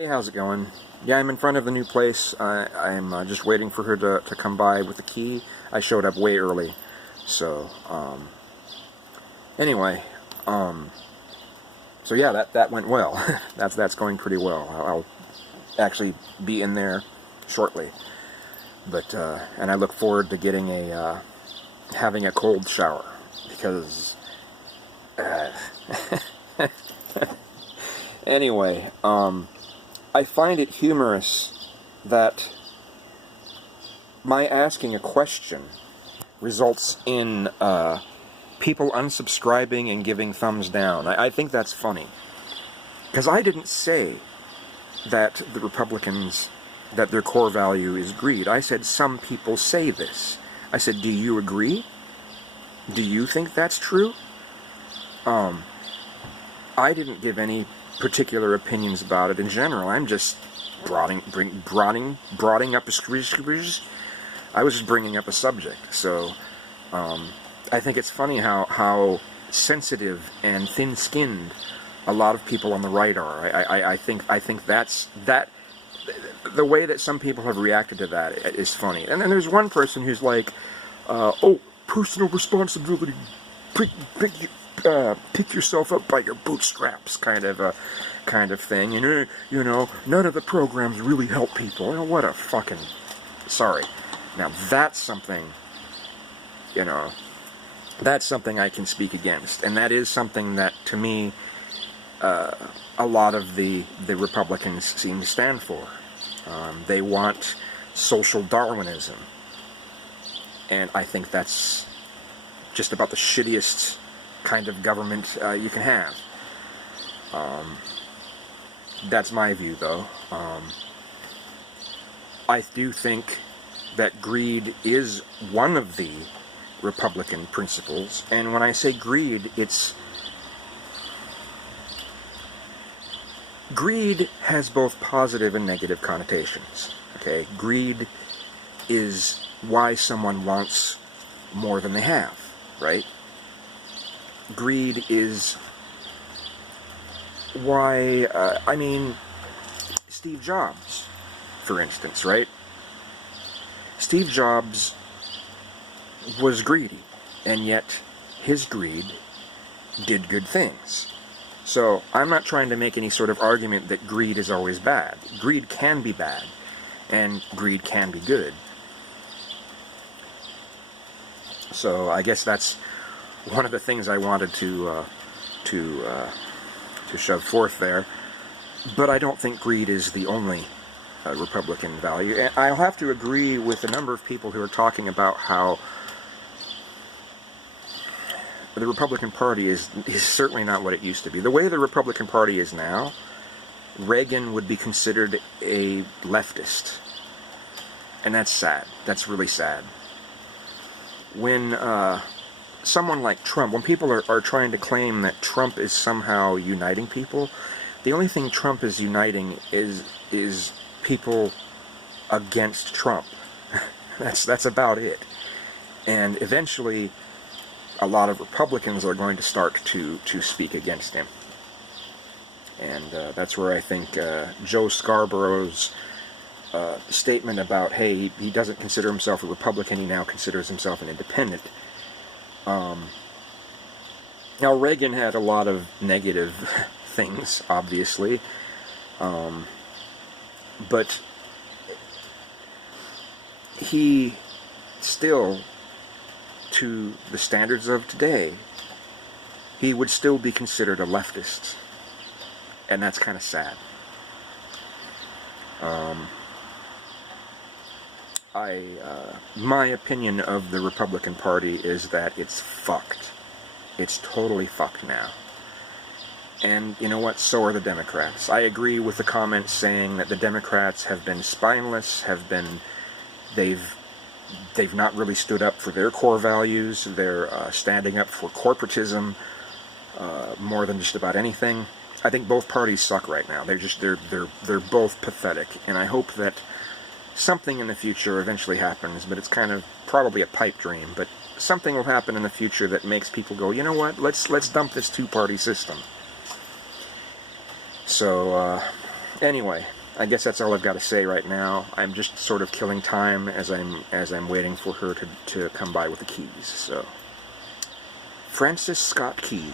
Hey, how's it going? Yeah, I'm in front of the new place. I'm just waiting for her to come by with the key. I showed up way early. So, anyway, so yeah, that went well. That's going pretty well. I'll actually be in there shortly. But, and I look forward to getting having a cold shower. Because, anyway, I find it humorous that my asking a question results in people unsubscribing and giving thumbs down. I think that's funny. Because I didn't say that the Republicans, that their core value is greed. I said some people say this. I said, do you agree? Do you think that's true? I didn't give any particular opinions about it in general. I'm just broadening up I was just bringing up a subject. So I think it's funny how sensitive and thin-skinned a lot of people on the right are. I think that's the way that some people have reacted to that is funny. And then there's one person who's like, oh, personal responsibility, pick yourself up by your bootstraps, kind of thing. You know, none of the programs really help people. You know, what a fucking... Sorry. Now, that's something, that's something I can speak against. And that is something that, to me, a lot of the Republicans seem to stand for. They want social Darwinism. And I think that's just about the shittiest kind of government you can have. That's my view, though. I do think that greed is one of the Republican principles, and when I say greed, greed has both positive and negative connotations. Okay, greed is why someone wants more than they have, right? Greed is why, Steve Jobs, for instance, right? Steve Jobs was greedy, and yet his greed did good things. So I'm not trying to make any sort of argument that greed is always bad. Greed can be bad, and greed can be good. So I guess that's one of the things I wanted to shove forth there. But I don't think greed is the only Republican value. And I'll have to agree with a number of people who are talking about how the Republican Party is certainly not what it used to be. The way the Republican Party is now, Reagan would be considered a leftist. And that's sad. That's really sad. When someone like Trump, when people are trying to claim that Trump is somehow uniting people, the only thing Trump is uniting is people against Trump. That's about it. And eventually, a lot of Republicans are going to start to speak against him. And that's where I think Joe Scarborough's statement about, hey, he doesn't consider himself a Republican, he now considers himself an independent. Now, Reagan had a lot of negative things, obviously, but he still, to the standards of today, he would still be considered a leftist, and that's kind of sad. My opinion of the Republican Party is that it's fucked. It's totally fucked now. And you know what? So are the Democrats. I agree with the comments saying that the Democrats have been spineless, they've not really stood up for their core values. They're standing up for corporatism more than just about anything. I think both parties suck right now. They're both pathetic, and I hope that something in the future eventually happens, but it's kind of probably a pipe dream, but something will happen in the future that makes people go, you know what, let's dump this two-party system. So, Anyway, I guess that's all I've got to say right now. I'm just sort of killing time as I'm waiting for her to come by with the keys. So, Francis Scott Key.